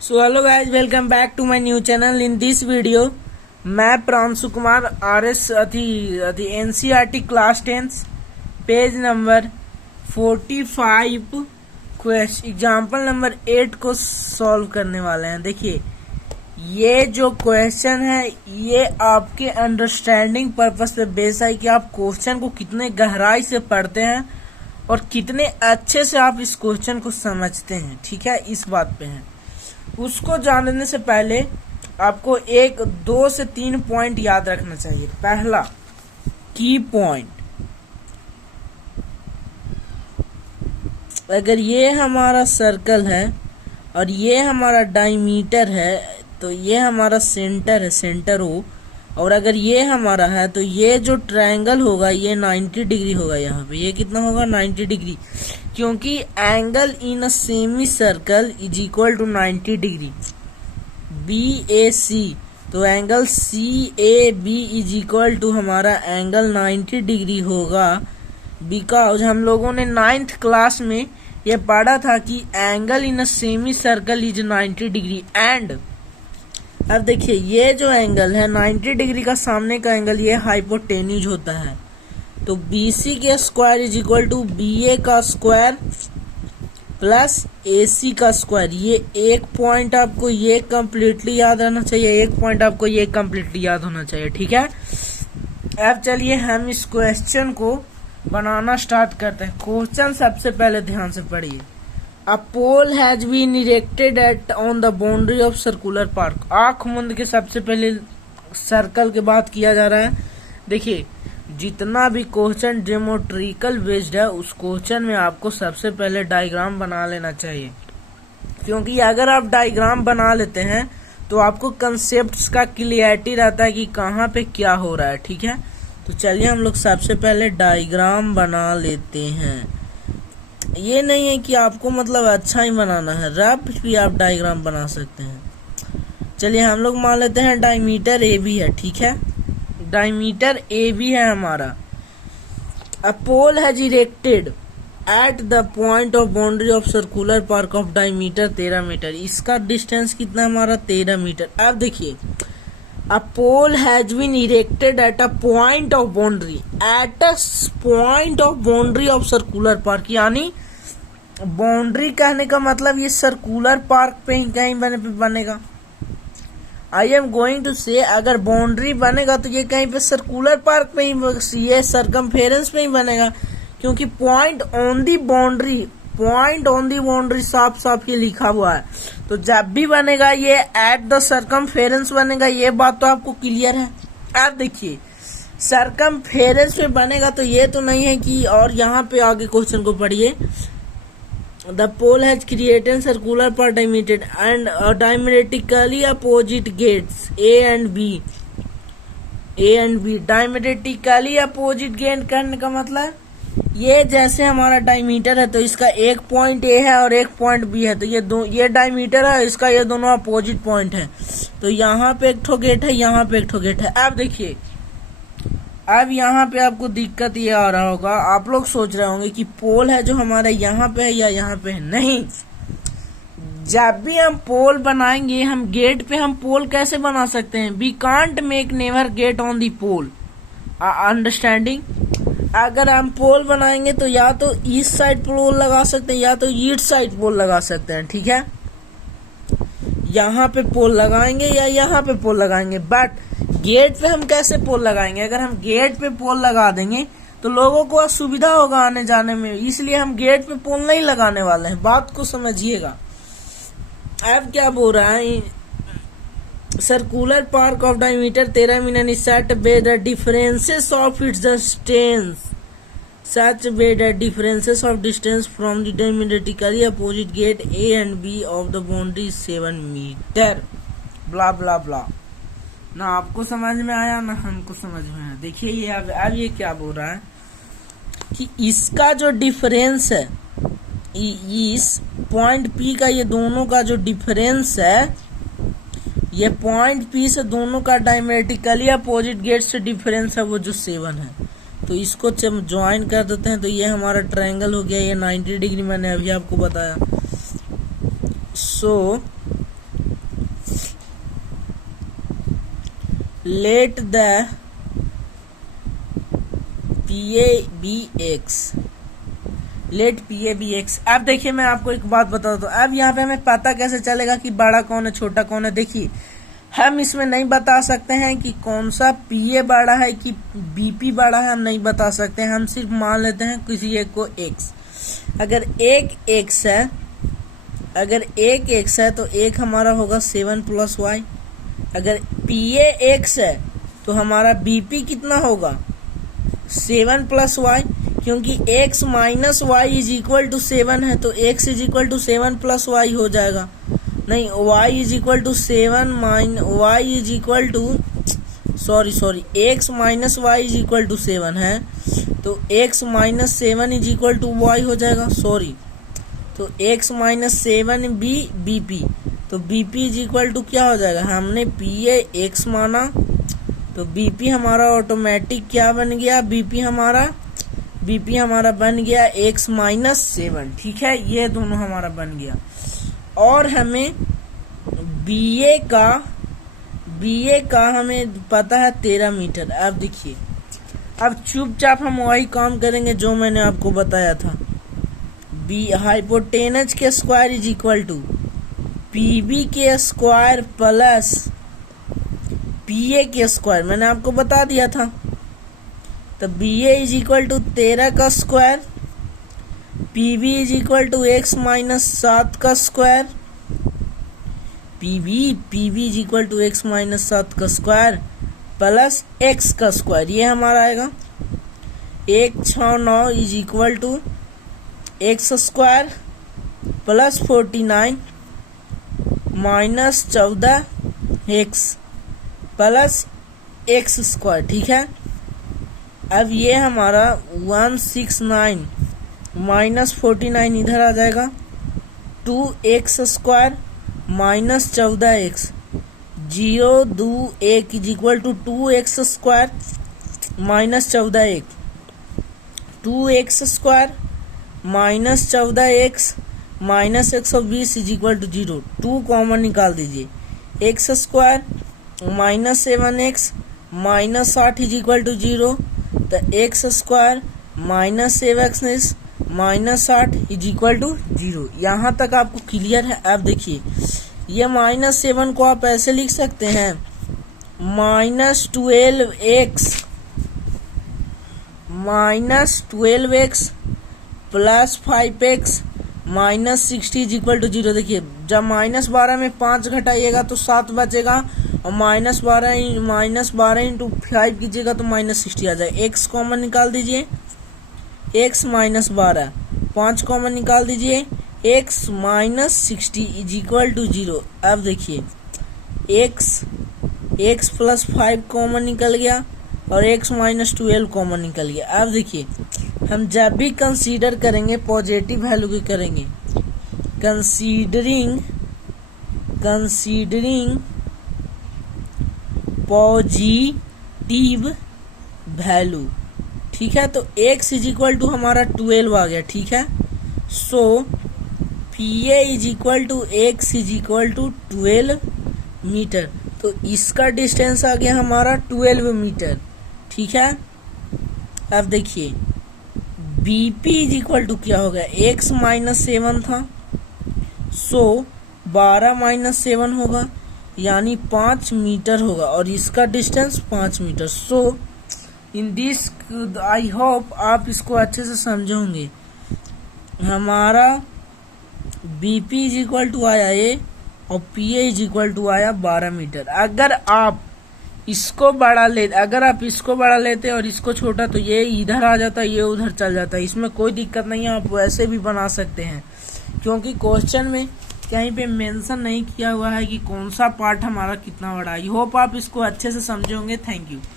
So hello guys, welcome back to my new channel. In this video मैं Pranshu Kumar RS NCERT class 10 page number 45 example number 8 को solve करने वाले हैं। देखिए, ये जो क्वेश्चन है ये आपके अंडरस्टैंडिंग पर्पस पे बेस है कि आप क्वेश्चन को कितने गहराई से पढ़ते हैं और कितने अच्छे से आप इस क्वेश्चन को समझते हैं। ठीक है, इस बात पे है। उसको जानने से पहले आपको 2 से 3 पॉइंट याद रखना चाहिए। पहला की पॉइंट, अगर ये हमारा सर्कल है और ये हमारा डायमीटर है तो ये हमारा सेंटर है, सेंटर हो। और अगर ये हमारा है तो ये जो ट्रायंगल होगा ये 90 डिग्री होगा। यहाँ पे ये कितना होगा? 90 डिग्री, क्योंकि angle in a semi circle is equal to 90 degree. BAC, तो angle CAB is equal to हमारा एंगल 90 डिग्री होगा। बिकॉज हम लोगों ने 9th क्लास में ये पढ़ा था कि angle in a semi circle is 90 degree. And अब देखिए, ये जो एंगल है 90 डिग्री का सामने का एंगल ये हाइपोटेन्यूज होता है। तो BC के square is equal to BA का स्क्वायर प्लस AC का स्क्वायर। ये एक पॉइंट आपको ये कंप्लीटली याद रहना चाहिए, एक पॉइंट आपको ये कंप्लीटली याद होना चाहिए। ठीक है, अब चलिए हम इस क्वेश्चन को बनाना स्टार्ट करते हैं। क्वेश्चन सबसे पहले ध्यान से पढ़िए। A pole has been erected on the boundary of circular park। आँख मूंद के सबसे पहले सर्कल की बात किया जा रहा है। देखिए, जितना भी क्वेश्चन ज्योमेट्रिकल बेस्ड है उस क्वेश्चन में आपको सबसे पहले डायग्राम बना लेना चाहिए, क्योंकि अगर आप डायग्राम बना लेते हैं तो आपको कंसेप्ट्स का क्लियरिटी रहता है कि कहाँ पे क्या हो रहा है। ठीक है, तो चलिए हम लोग सबसे पहले डायग्राम बना लेते हैं। ये नहीं है कि आपको मतलब अच्छा ही बनाना है, रफ भी आप डायग्राम बना सकते हैं। चलिए हम लोग मान लेते हैं डायमीटर AB है। ठीक है, डायमीटर AB है हमारा। A pole has erected at the point of boundary of circular park of diameter 13 metre. इसका डिस्टेंस कितना हमारा? 13 मीटर। अब देखिए, a pole has been erected at a point of boundary, at a point of boundary of circular park. यानी boundary कहने का मतलब ये सर्कुलर पार्क पे ही कहीं बनेगा। आई एम गोइंग टू से, अगर बाउंड्री बनेगा तो ये कहीं पे सर्कुलर पार्क पे ही, ये सरकमफेरेंस पे ही बनेगा, क्योंकि point on the boundary, point on the boundary साफ साफ ये लिखा हुआ है। तो जब भी बनेगा ये एट द सरकमफेरेंस बनेगा। ये बात तो आपको क्लियर है। अब देखिए, सरकमफेरेंस पे बनेगा तो ये तो नहीं है कि, और यहाँ पे आगे क्वेश्चन को पढ़िए। The pole has created circular part diameter and diametrically opposite gates A and B. Diametrically opposite gate करने का मतलब ये जैसे हमारा डायमीटर है तो इसका एक पॉइंट A है और एक पॉइंट B है। तो ये डायमीटर है, इसका ये दोनों अपोजिट पॉइंट है। तो यहाँ पे एक ठो गेट है, यहाँ पे एक ठो गेट है। अब देखिए, अब यहाँ पे आपको दिक्कत ये आ रहा होगा, आप लोग सोच रहे होंगे कि पोल है जो हमारा यहाँ पे है या यहाँ पे है। नहीं, जब भी हम पोल बनाएंगे, हम गेट पे हम पोल कैसे बना सकते हैं? We can't make never get on the pole. Understanding? अगर हम पोल बनाएंगे तो या तो ईस्ट साइड पोल लगा सकते हैं या तो ईस्ट साइड पोल लगा सकते हैं। ठीक है, यहाँ पे पोल लगाएंगे या यहाँ पे पोल लगाएंगे। बट गेट पे हम कैसे पोल लगाएंगे? अगर हम गेट पे पोल लगा देंगे तो लोगों को असुविधा होगा आने जाने में, इसलिए हम गेट पे पोल नहीं लगाने वाले हैं। बात को समझिएगा। अब क्या बोल रहा है? Circular park of diameter 13 metre is set by the differences of its distance such way that differences of distance from the diametrically opposite gate A and B of the boundary is 7 meter। blah blah blah। ना आपको समझ में आया ना हमको समझ में आया। देखिए, ये अब ये क्या बोल रहा है कि इसका जो डिफरेंस है, इस पॉइंट P का, ये दोनों का जो डिफरेंस है, ये पॉइंट P से दोनों का डायमेट्रिकली अपोजिट गेट से डिफरेंस है वो जो 7 है। तो इसको ज्वाइन कर देते हैं तो ये हमारा ट्रायंगल हो गया। ये 90 डिग्री मैंने अभी आपको बताया। So let the let PA अब देखिए मैं आपको एक बात बताता हूँ। अब यहाँ पे हमें पता कैसे चलेगा कि बड़ा कौन है छोटा कौन है। देखिए हम इसमें नहीं बता सकते हैं कि कौन सा PA बड़ा है कि BP बड़ा है, हम नहीं बता सकते हैं। हम सिर्फ मान लेते हैं किसी एक को X। अगर एक X है तो एक हमारा होगा 7 + Y। अगर PA X है तो हमारा BP कितना होगा 7 + Y, क्योंकि X - Y = 7 है तो X = 7 + Y हो जाएगा। नहीं, Y = 7 X - Y = 7 है तो X - 7 = Y हो जाएगा। तो X - 7 BP, तो BP = क्या हो जाएगा, हमने PA X माना तो BP हमारा ऑटोमेटिक क्या बन गया, BP हमारा बन गया X - 7। ठीक है, ये दोनों हमारा बन गया। और हमें BA का हमें पता है 13 मीटर। अब देखिए, अब चुपचाप हम वही काम करेंगे जो मैंने आपको बताया था। हाइपोटेनस के स्क्वायर = PB के स्क्वायर प्लस PA के स्क्वायर, मैंने आपको बता दिया था। तो BA = 13 का स्क्वायर, PB = X - 7 का स्क्वायर, PB = X - 7 का स्क्वायर प्लस X का स्क्वायर, ये हमारा आएगा 169 = X square plus 49 - 14 X plus X square. ठीक है, अब ये हमारा 169 - 49 इधर आ जाएगा 2X square - 14X, 0 2 1 = 2X square - 14X, 2X square - 14X - 120 = 0। 2 common निकाल दीजिए। X स्क्वायर - 7X - 8 = 0, तो X स्क्वायर - 7X - 8 = 0। यहाँ तक आपको क्लियर है। अब देखिए, ये -7 को आप ऐसे लिख सकते हैं -12x प्लस 5x - 60 = 0। देखिए, जब -12 में 5 घटाइएगा तो 7 बचेगा, और -12 × 5 कीजिएगा तो -60 आ जाएगा। x कॉमन निकाल दीजिए, x - 12, 5 कॉमन निकाल दीजिए, x - 60 = 0। अब देखिए, x प्लस 5 कॉमन निकल गया और x - 12 कॉमन निकल गया। अब देखिए, हम जब भी कंसीडर करेंगे पॉजिटिव वैल्यू की करेंगे, कंसीडरिंग पॉजिटिव वैल्यू। ठीक है, तो x = हमारा 12 आ गया। ठीक है, सो PA = x = 12 मीटर, तो इसका डिस्टेंस आ गया हमारा 12 मीटर। ठीक है, अब देखिए BP = क्या हो गया, X - 7 था, सो 12 - 7 होगा, यानी 5 मीटर होगा, और इसका डिस्टेंस 5 मीटर। So in this I hope आप इसको अच्छे से समझोगे। हमारा BP = आया ये, और PA = आया 12 मीटर। अगर आप इसको बड़ा लेते और इसको छोटा, तो ये इधर आ जाता, ये उधर चल जाता। इसमें कोई दिक्कत नहीं है, आप वैसे भी बना सकते हैं, क्योंकि क्वेश्चन में कहीं पे मेंशन नहीं किया हुआ है कि कौन सा पार्ट हमारा कितना बड़ा है। आई होप आप इसको अच्छे से समझोगे। Thank you.